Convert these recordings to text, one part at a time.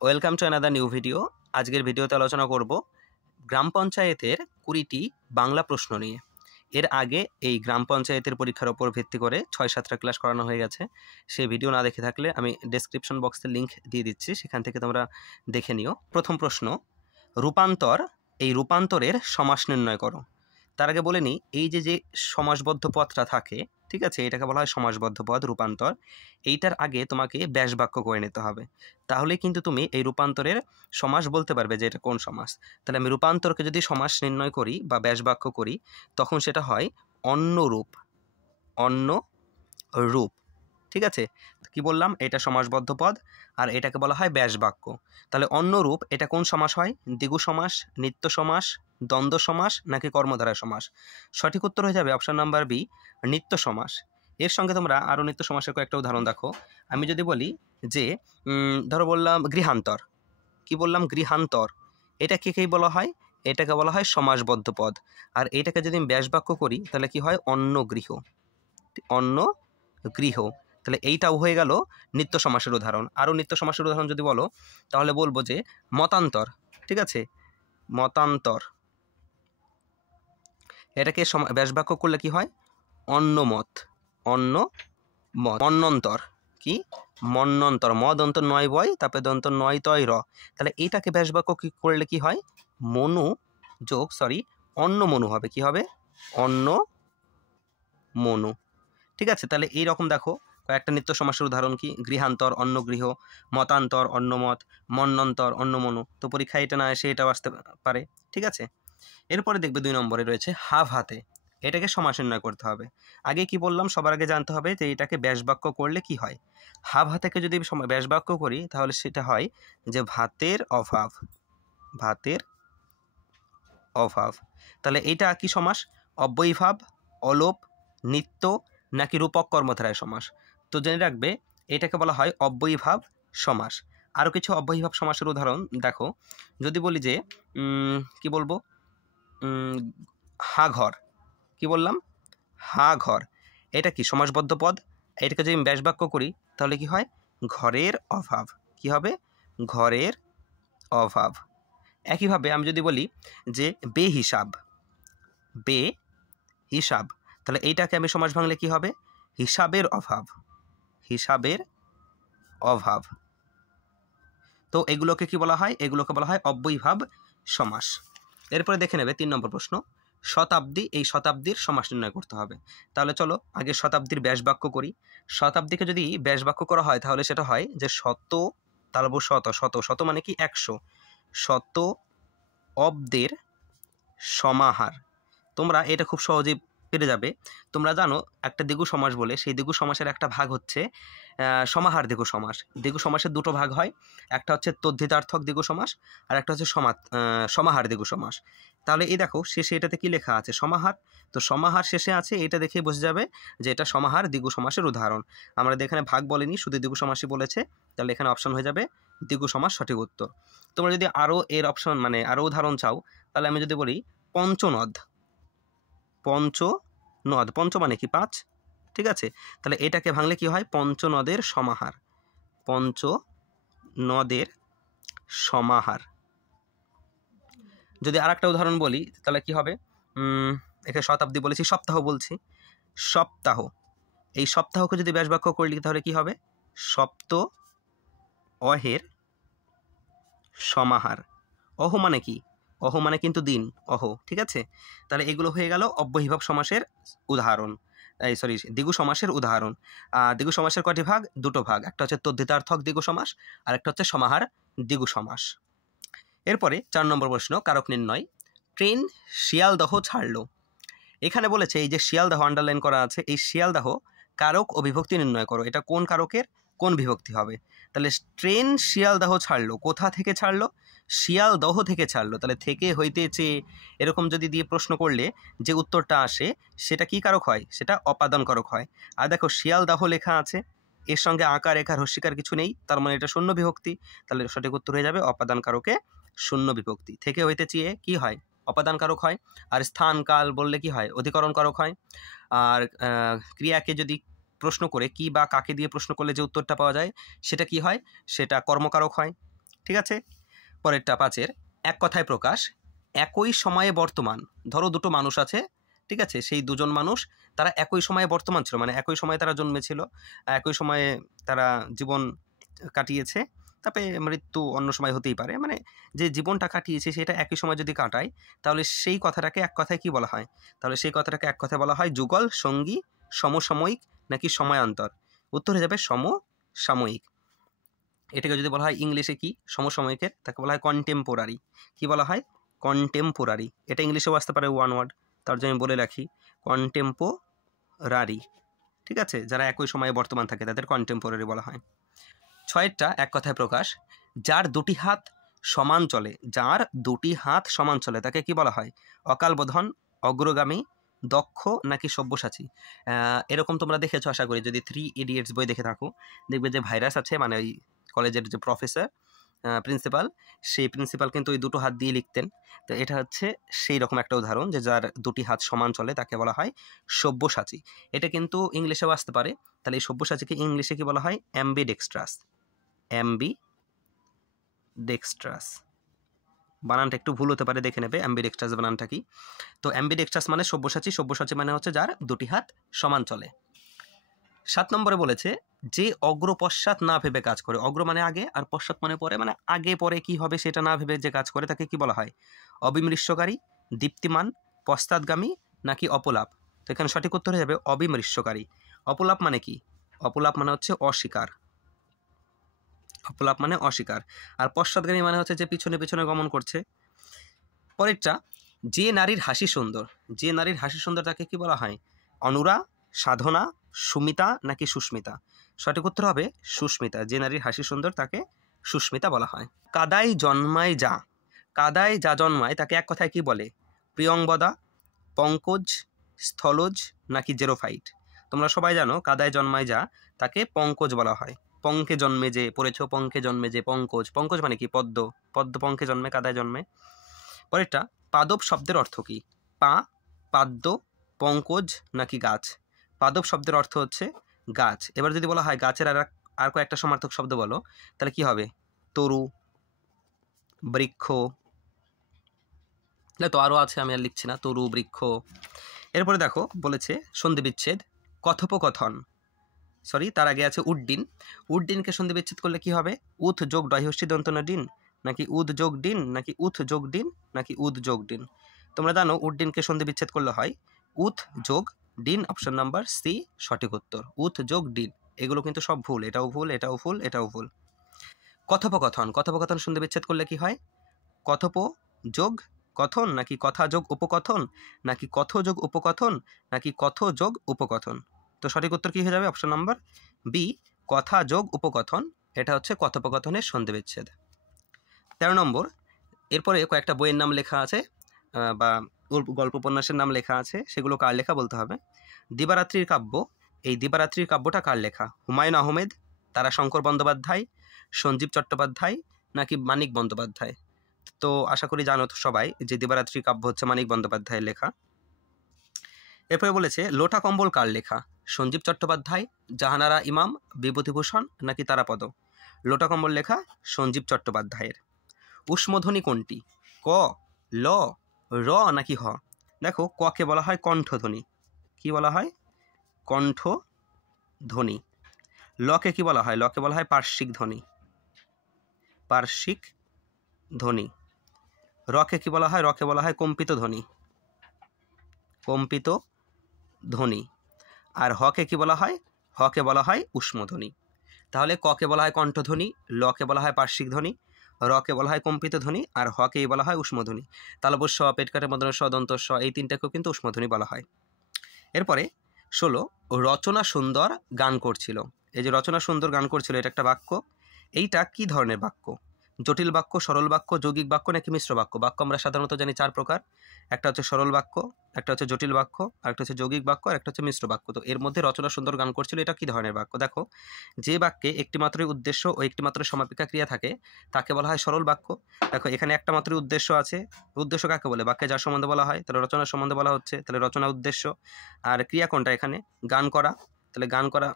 Welcome to another new video. আজকের ভিডিওতে আলোচনা করব গ্রাম পঞ্চায়েতের 20টি বাংলা প্রশ্ন নিয়ে। এর আগে এই গ্রাম পঞ্চায়েতের পরীক্ষার ওপর ভিত্তি করে 6-7টা ক্লাস করানো হয়ে গেছে। সেই ভিডিও না দেখে থাকলে আমি ডেসক্রিপশন বক্সে লিঙ্ক দিয়ে দিচ্ছি, সেখান থেকে তোমরা দেখে নিও। প্রথম প্রশ্ন, রূপান্তর, এই রূপান্তরের সমাস নির্ণয় করো। তার আগে বলে নিই, এই যে সমাসবদ্ধ পদটা থাকে, ঠিক আছে, এটাকে বলা হয় সমাসবদ্ধ পদ রূপান্তর। এইটার আগে তোমাকে ব্যাস বাক্য করে নিতে হবে, তাহলে কিন্তু তুমি এই রূপান্তরের সমাস বলতে পারবে যে এটা কোন সমাস। তাহলে আমি রূপান্তরকে যদি সমাস নির্ণয় করি বা ব্যাস বাক্য করি, তখন সেটা হয় অন্য রূপ। অন্য রূপ, ঠিক আছে। কি বললাম, এটা সমাসবদ্ধ পদ আর এটাকে বলা হয় ব্যাস বাক্য। তাহলে অন্য রূপ, এটা কোন সমাস হয়? দ্বিগু সমাস, নিত্য সমাস, দ্বন্দ্ব সমাস নাকি কর্মধারয় সমাস? সঠিক উত্তর হয়ে যাবে অপশন নাম্বার বি, নিত্য সমাস। এর সঙ্গে তোমরা আরও নিত্য সমাসের কয়েকটা উদাহরণ দেখো। আমি যদি বলি যে ধরো বললাম গৃহান্তর, কি বললাম? গৃহান্তর। এটা কেই বলা হয়? এটাকে বলা হয় সমাসবদ্ধ পদ। আর এটাকে যদি আমি ব্যাস বাক্য করি তাহলে কি হয়? অন্য গৃহ। অন্য গৃহ। তাহলে এইটাও হয়ে গেল নিত্য সমাসের উদাহরণ। আরও নিত্য সমাসের উদাহরণ যদি বলো তাহলে বলবো যে মতান্তর, ঠিক আছে, মতান্তর। এটাকে ব্যাস বাক্য করলে কি হয়? অন্য মত। অন্য মত। মন্বন্তর, কি? মন্বন্তর। ম দন্ত নয় বয়, তারপরে দন্ত নয় তয় র। তাহলে এইটাকে ব্যাস বাক্য কি করলে কি হয়? মনু যোগ অন্য মনু হবে। কি হবে? অন্য মনু, ঠিক আছে। তাহলে এইরকম দেখো কয়েকটা নিত্য সমাসের উদাহরণ, কি? গৃহান্তর, অন্য গৃহ, মতান্তর, অন্য মত, মন্বন্তর, অন্য মনু। তো পরীক্ষায় এটা না এসে এটাও আসতে পারে, ঠিক আছে। এরপরে দেখবে 2 নম্বরে রয়েছে হাভ হাতে। এটাকে সমাস নির্ণয় করতে হবে। আগে কি বললাম? সবার আগে জানতে হবে যে এটাকে ব্যাস বাক্য করলে কি হয়। হাভ হাতেকে যদি ব্যাস বাক্য করি তাহলে সেটা হয় যে ভাতের অভাব। ভাতের অভাব। তাহলে এইটা কি সমাস? অব্যয়ীভাব, অলোপ, নিত্য নাকি রূপক কর্মধারয় সমাস? তো জেনে রাখবে এটাকে বলা হয় অব্যয়ীভাব সমাস। আরও কিছু অব্যয়ীভাব সমাসের উদাহরণ দেখো। যদি বলি যে কি বলবো, হা ঘর, কি বললাম? হা ঘর। এটা কি সমাসবদ্ধ পদ। এটাকে যদি আমি ব্যাস বাক্য করি তাহলে কি হয়? ঘরের অভাব। কি হবে? ঘরের অভাব। একইভাবে আমি যদি বলি যে বেহিসাব, বেহিসাব, তাহলে এইটাকে আমি সমাস ভাঙলে কি হবে? হিসাবের অভাব। হিসাবের অভাব। তো এগুলোকে কি বলা হয়? এগুলোকে বলা হয় অব্যয়ীভাব সমাস। এরপরে দেখে নেবে 3 নম্বর প্রশ্ন, শতাব্দী। এই শতাব্দীর সমাস নির্ণয় করতে হবে। তাহলে চলো আগে শতাব্দীর ব্যাস বাক্য করি। শতাব্দীকে যদি ব্যাস বাক্য করা হয় তাহলে সেটা হয় যে শত, তালব শত, শত, শত মানে কি? 100। শত অব্দের সমাহার। তোমরা এটা খুব সহজেই পেরে যাবে। তোমরা জানো একটা দ্বিগু সমাস বলে, সেই দ্বিগু সমাসের একটা ভাগ হচ্ছে সমাহার দ্বিগু সমাস। দ্বিগু সমাসের 2টো ভাগ হয়, একটা হচ্ছে তদ্ধিতার্থক দ্বিগু সমাস আর একটা হচ্ছে সমাহার দ্বিগু সমাস। তাহলে এই দেখো শেষে এটাতে কি লেখা আছে? সমাহার। তো সমাহার শেষে আছে, এটা দেখেই বোঝা যাবে যে এটা সমাহার দ্বিগু সমাসের উদাহরণ। আমরা এখানে ভাগ বলিনি, শুধু দ্বিগু সমাসই বলেছে। তাহলে এখানে অপশন হয়ে যাবে দ্বিগু সমাস সঠিক উত্তর। তোমরা যদি আরও এর অপশন আরও উদাহরণ চাও তাহলে আমি যদি বলি পঞ্চনদ। পঞ্চনদ, পঞ্চ মানে কি? 5, ঠিক আছে। তাহলে এটাকে ভাঙলে কি হয়? পঞ্চনদের সমাহার। পঞ্চনদের সমাহার। যদি আর একটা উদাহরণ বলি তাহলে কি হবে? এখানে শতাব্দী বলেছি, সপ্তাহ বলছি। সপ্তাহ। এই সপ্তাহকে যদি ব্যাস বাক্য করলি তাহলে কি হবে? সপ্ত অহের সমাহার। অহ মানে কি? অহ মানে কিন্তু দিন, অহ, ঠিক আছে। তাহলে এগুলো হয়ে গেল অব্যয়ীভাব সমাসের উদাহরণ, দ্বিগু সমাসের উদাহরণ। দ্বিগু সমাসের কয়টি ভাগ? 2টো ভাগ, একটা হচ্ছে তদ্ধিতার্থক দ্বিগু সমাস আর একটা হচ্ছে সমাহার দ্বিগু সমাস। এরপরে 4 নম্বর প্রশ্ন, কারক নির্ণয়। ট্রেন শিয়ালদহ ছাড়লো। এখানে বলেছে এই যে শিয়ালদহ আন্ডারলাইন করা আছে, এই শিয়ালদহ কারক ও বিভক্তি নির্ণয় করো। এটা কোন কারকের কোন বিভক্তি হবে? তাহলে ট্রেন শিয়ালদহ ছাড়লো, কোথা থেকে ছাড়লো? শিয়ালদহ থেকে ছাড়লো। তাহলে থেকে হইতেছে এরকম যদি দিয়ে প্রশ্ন করলে যে উত্তরটা আসে সেটা কি কারক হয়? সেটা অপাদান কারক হয়। আর দেখো শিয়ালদহ লেখা আছে, এর সঙ্গে আকার রেখার হস্যিকার কিছু নেই, তার মানে এটা শূন্য বিভক্তি। তাহলে সঠিক উত্তর হয়ে যাবে অপাদান কারকে শূন্য বিভক্তি। থেকে হইতে চেয়ে কি হয়? অপাদান কারক হয়। আর স্থান কাল বললে কি হয়? অধিকরণ কারক হয়। আর ক্রিয়াকে যদি প্রশ্ন করে কি বা কাকে দিয়ে প্রশ্ন করলে যে উত্তরটা পাওয়া যায় সেটা কি হয়? সেটা কর্মকারক হয়। ঠিক আছে। পরেরটা 5-এর, এক কথায় প্রকাশ। একই সময়ে বর্তমান, ধরো দুটো মানুষ আছে, ঠিক আছে, সেই দুজন মানুষ তারা একই সময়ে বর্তমান ছিল, মানে একই সময়ে তারা জন্মেছিল, একই সময়ে তারা জীবন কাটিয়েছে, তারপরে মৃত্যু অন্য সময় হতেই পারে, মানে যে জীবনটা কাটিয়েছে সেটা একই সময় যদি কাটায় তাহলে সেই কথাটাকে এক কথায় কি বলা হয়? তাহলে সেই কথাটাকে এক কথায় বলা হয় যুগল, সঙ্গী, সমসাময়িক নাকি সময়ান্তর? উত্তর হয়ে যাবে সমসাময়িক। এটাকে যদি বলা হয় ইংলিশে কি সমসাময়িকের, তাকে বলা হয় কন্টেম্পোরারি। কি বলা হয়? কন্টেম্পোরারি। এটা ইংলিশেও আসতে পারে ওয়ান ওয়ার্ড, তার জন্য আমি বলে রাখি কন্টেম্পোরারি। ঠিক আছে, যারা একই সময়ে বর্তমান থাকে তাদের কন্টেম্পোরারি বলা হয়। 6-টা, এক কথায় প্রকাশ। যার দুটি হাত সমান চলে, যার দুটি হাত সমান চলে তাকে কি বলা হয়? অকালবোধন, অগ্রগামী, দক্ষ নাকি সব্যসাচী? এরকম তোমরা দেখেছো আশা করি, যদি 3 ইডিয়টস বই দেখে থাকো, দেখবে যে ভাইরাস আছে, মানে ওই কলেজের যে প্রফেসর, প্রিন্সিপাল, সেই প্রিন্সিপাল কিন্তু ওই দুটো হাত দিয়ে লিখতেন। তো এটা হচ্ছে সেই রকম একটা উদাহরণ, যে যার দুটি হাত সমান চলে তাকে বলা হয় সব্যসাচী। এটা কিন্তু ইংলিশেও আসতে পারে। তাহলে এই সব্যসাচীকে ইংলিশে কি বলা হয়? অ্যাম্বিডেক্সট্রাস। অ্যাম্বিডেক্সট্রাস। বানানটা একটু ভুল হতে পারে, দেখে নেবে অ্যাম্বিডেক্সট্রাস বানানটা কি। তো অ্যাম্বিডেক্সট্রাস মানে সব্যসাচী, সব্যসাচী মানে হচ্ছে যার দুটি হাত সমান চলে। 7 নম্বরে বলেছে যে অগ্র পশ্চাৎ না ভেবে কাজ করে। অগ্র মানে আগে, আর পশ্চাৎ মানে পরে, মানে আগে পরে কি হবে সেটা না ভেবে যে কাজ করে তাকে কি বলা হয়? অবিমৃষ্যকারী, দীপ্তিমান, পশ্চাৎগামী নাকি অপলাপ? তো এখানে সঠিক উত্তর হয়ে যাবে অবিমৃষ্যকারী। অপলাপ মানে কি? অপলাপ মানে হচ্ছে অস্বীকার। অপলাপ মানে অস্বীকার। আর পশ্চাৎগামী মানে হচ্ছে যে পিছনে পিছনে গমন করছে। পরেরটা, যে নারীর হাসি সুন্দর। যে নারীর হাসি সুন্দর তাকে কি বলা হয়? অনুরা, সাধনা, সুমিতা নাকি সুস্মিতা? সঠিক উত্তর হবে সুস্মিতা। যে নারীর হাসি সুন্দর তাকে সুস্মিতা বলা হয়। কাদায় জন্মায় যা। কাদায় যা জন্মায় তাকে এক কথায় কি বলে? প্রিয়ংবদা, পঙ্কজ, স্থলজ নাকি জেরোফাইট? তোমরা সবাই জানো কাদায় জন্মায় যা তাকে পঙ্কজ বলা হয়। পঙ্কে জন্মে যে, পড়েছো পঙ্কে জন্মে যে, পঙ্কজ। পঙ্কজ মানে কি? পদ্ম। পদ্ম পঙ্কে জন্মে, কাদায় জন্মে। পরেরটা, পাদপ শব্দের অর্থ কি? পা, পাদ্য, পঙ্কজ নাকি গাছ? পাদপ শব্দের অর্থ হচ্ছে গাছ। এবার যদি বলা হয় গাছের আর কয়েকটা সমার্থক শব্দ বলো, তাহলে কি হবে? তরু, বৃক্ষ, তো আরও আছে, আমি আর লিখছি না, তরু, বৃক্ষ। এরপরে দেখো বলেছে সন্ধি বিচ্ছেদ, কথোপকথন, সরি তার আগে আছে উড্ডিন। উড্ডিনকে সন্ধি বিচ্ছেদ করলে কি হবে? উথ যোগ ডয়হস্যি দন্তন ডিন, নাকি উদ যোগ ডিন, নাকি উথ যোগ ডিন, নাকি উদ যোগ ডিন? তোমরা জানো উড্ডিনকে সন্ধি বিচ্ছেদ করলে হয় উথ যোগ ডিন, অপশন নাম্বার সি সঠিক উত্তর। উথ যোগ ডিন। এগুলো কিন্তু সব ভুল, এটাও ভুল, এটাও ভুল, এটাও ভুল। কথোপকথন, কথোপকথন সন্ধি বিচ্ছেদ করলে কি হয়? কথোপ যোগ কথন, নাকি কথা যোগ উপকথন, নাকি কথ যোগ উপকথন, নাকি কথ যোগ উপকথন? তো সঠিক উত্তর কি হয়ে যাবে? অপশন নাম্বার বি, কথা যোগ উপকথন। এটা হচ্ছে কথোপকথনের সন্ধি বিচ্ছেদ। 13 নম্বর, এরপরে কয়েকটা বইয়ের নাম লেখা আছে, বা গল্প উপন্যাসের নাম লেখা আছে, সেগুলো কার লেখা বলতে হবে। দিবারাত্রির কাব্য, এই দিবারাত্রির কাব্যটা কার লেখা? হুমায়ুন আহমেদ, তারাশঙ্কর বন্দ্যোপাধ্যায়, সঞ্জীব চট্টোপাধ্যায় নাকি মানিক বন্দ্যোপাধ্যায়? তো আশা করি জানো তো সবাই যে দিবারাত্রির কাব্য হচ্ছে মানিক বন্দ্যোপাধ্যায়ের লেখা। এরপরে বলেছে লোটা কম্বল কার লেখা? সঞ্জীব চট্টোপাধ্যায়, জাহানারা ইমাম, বিভূতিভূষণ নাকি তারাপদ? লোটা কম্বল লেখা সঞ্জীব চট্টোপাধ্যায়ের। উষ্মধ্বনি কোনটি? ক, ল, র নাকি হ? দেখো ককে বলা হয় কণ্ঠধ্বনি। কি বলা হয়? কণ্ঠধ্বনি। লকে কি বলা হয়? লকে বলা হয় পার্শ্বিক ধ্বনি। পার্শ্বিক ধ্বনি। রকে কি বলা হয়? রকে বলা হয় কম্পিত ধ্বনি। কম্পিত ধ্বনি। আর হকে কি বলা হয়? হকে বলা হয় উষ্মধ্বনি। তাহলে ককে বলা হয় কণ্ঠধ্বনি, লকে বলা হয় পার্শ্বিক ধ্বনি, রকে বলা হয় কম্পিত ধ্বনি, আর হকেই বলা হয় উষ্মধ্বনি। তালব্য স, পেটকাটে মদন স, দন্ত স, এই তিনটাকেও কিন্তু উষ্মধ্বনি বলা হয়। এরপরে 16, রচনা সুন্দর গান করছিল। এই যে রচনা সুন্দর গান করছিল, এটা একটা বাক্য। এইটা কি ধরনের বাক্য? জটিল বাক্য, সরল বাক্য, যৌগিক বাক্য নাকি মিশ্র বাক্য? বাক্য আমরা সাধারণত জানি 4 প্রকার। একটা হচ্ছে সরল বাক্য, একটা হচ্ছে জটিল বাক্য, আরেকটা হচ্ছে যৌগিক বাক্য, আর একটা হচ্ছে মিশ্র বাক্য। তো এর মধ্যে রচনা সুন্দর গান করছিল, এটা কি ধরনের বাক্য? দেখো, যে বাক্যে একটি মাত্রই উদ্দেশ্য ও একটি মাত্র সমাপিকা ক্রিয়া থাকে তাকে বলা হয় সরল বাক্য। দেখো এখানে একটা মাত্রই উদ্দেশ্য আছে। উদ্দেশ্য কাকে বলে? বাক্যে যার সম্বন্ধে বলা হয়, তাহলে রচনার সম্বন্ধে বলা হচ্ছে, তাহলে রচনা উদ্দেশ্য। আর ক্রিয়া কোনটা এখানে? গান করা, তাহলে গান করা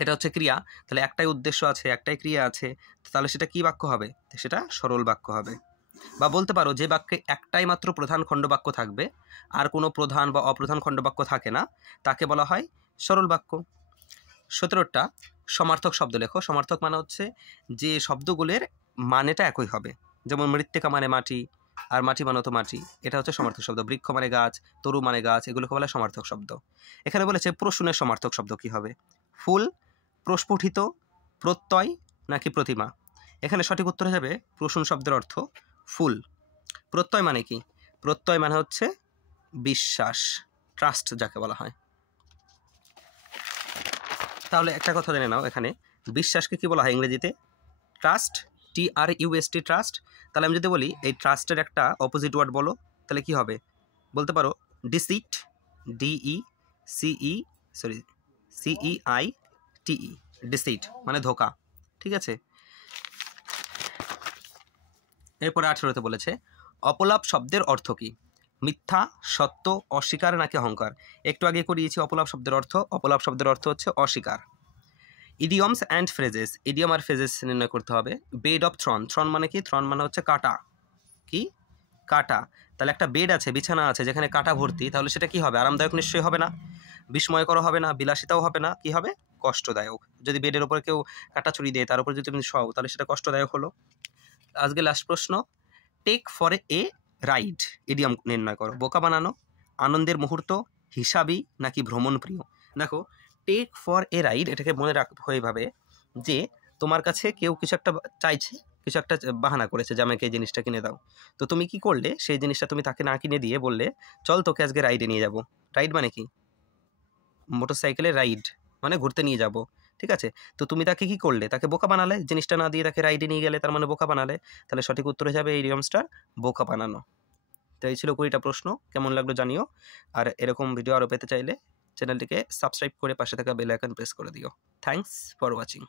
এটা হচ্ছে ক্রিয়া, তাহলে একটাই উদ্দেশ্য আছে, একটাই ক্রিয়া আছে, তাহলে সেটা কি বাক্য হবে? সেটা সরল বাক্য হবে। বা বলতে পারো যে বাক্যে একটাই মাত্র প্রধান খণ্ডবাক্য থাকবে, আর কোনো প্রধান বা অপ্রধান খণ্ডবাক্য থাকে না, তাকে বলা হয় সরল বাক্য। 17টা সমার্থক শব্দ লেখো। সমার্থক মানে হচ্ছে যে শব্দগুলোর মানেটা একই হবে। যেমন মৃত্তিকা মানে মাটি, আর মাটি মানে তো মাটি, এটা হচ্ছে সমার্থক শব্দ। বৃক্ষ মানে গাছ, তরু মানে গাছ, এগুলোকে বলে সমার্থক শব্দ। এখানে বলেছে প্রশ্নের সমার্থক শব্দ কি হবে? ফুল, প্রস্ফুটিত, প্রত্যয় নাকি প্রতিমা? এখানে সঠিক উত্তর যাবে প্রশ্ন শব্দের অর্থ ফুল। প্রত্যয় মানে কি? প্রত্যয় মানে হচ্ছে বিশ্বাস, ট্রাস্ট যাকে বলা হয়। তাহলে একটা কথা জেনে নাও, এখানে বিশ্বাসকে কি বলা হয় ইংরেজিতে? Trust, TRUST, trust. তাহলে আমি যদি বলি এই ট্রাস্টের একটা অপোজিট ওয়ার্ড বলো, তাহলে কি হবে? বলতে পারো ডিসিট, CEITE, ডিসিট মানে ধোকা। ঠিক আছে। এরপরে 18তে বলেছে অপলাপ শব্দের অর্থ কি? মিথ্যা, সত্য, অস্বীকার নাকি অহংকার? একটু আগে করিয়েছি অপলাপ শব্দের অর্থ। অপলাপ শব্দের অর্থ হচ্ছে অস্বীকার। ইডিয়মস অ্যান্ড ফ্রেজেস, ইডিয়ম আর ফ্রেজেস নির্ণয় করতে হবে। বেড অফ থ্রন, থ্রন মানে কি? থ্রন মানে হচ্ছে কাটা। কি? কাটা। তাহলে একটা বেড আছে, বিছানা আছে যেখানে কাটা ভর্তি, তাহলে সেটা কি হবে? আরামদায়ক নিশ্চয়ই হবে না, বিস্ময়কর হবে না, বিলাসিতাও হবে না, কি হবে? কষ্টদায়ক। যদি বেডের উপর কেউ কাটা ছুরি দেয়, তার উপর যদি তুমি শোও, তাহলে সেটা কষ্টদায়ক হলো। আজকে লাস্ট প্রশ্ন, take for a ride, idiom নির্ণয় করো। বোকা বানানো, আনন্দের মুহূর্ত, হিসাবি নাকি ভ্রমণ প্রিয়? দেখো, টেক ফর এ রাইড, এটাকে মনে রাখতে হয় এভাবে যে তোমার কাছে কেউ কিছু একটা চাইছে, কিছু একটা বাহানা করেছে যে আমাকে এই জিনিসটা কিনে দাও। তো তুমি কি করলে? সেই জিনিসটা তুমি তাকে না কিনে দিয়ে বললে চল তোকে আজকে রাইডে নিয়ে যাব। রাইড মানে কি? মোটরসাইকেলে রাইড মানে ঘুরতে নিয়ে যাব। ঠিক আছে। তো তুমি তাকে কি করলে? তাকে বোকা বানালে, জিনিসটা না দিয়ে তাকে রাইডে নিয়ে গেলে, তার মানে বোকা বানালে। তাহলে সঠিক উত্তর হয়ে যাবে এই ইডিয়মসটার বোকা বানানো। তো এই ছিল 20টা প্রশ্ন। কেমন লাগলো জানিও। আর এরকম ভিডিও আরও পেতে চাইলে চ্যানেলটিকে সাবস্ক্রাইব করে পাশে থাকা বেল আইকন প্রেস করে দিও। Thanks for watching.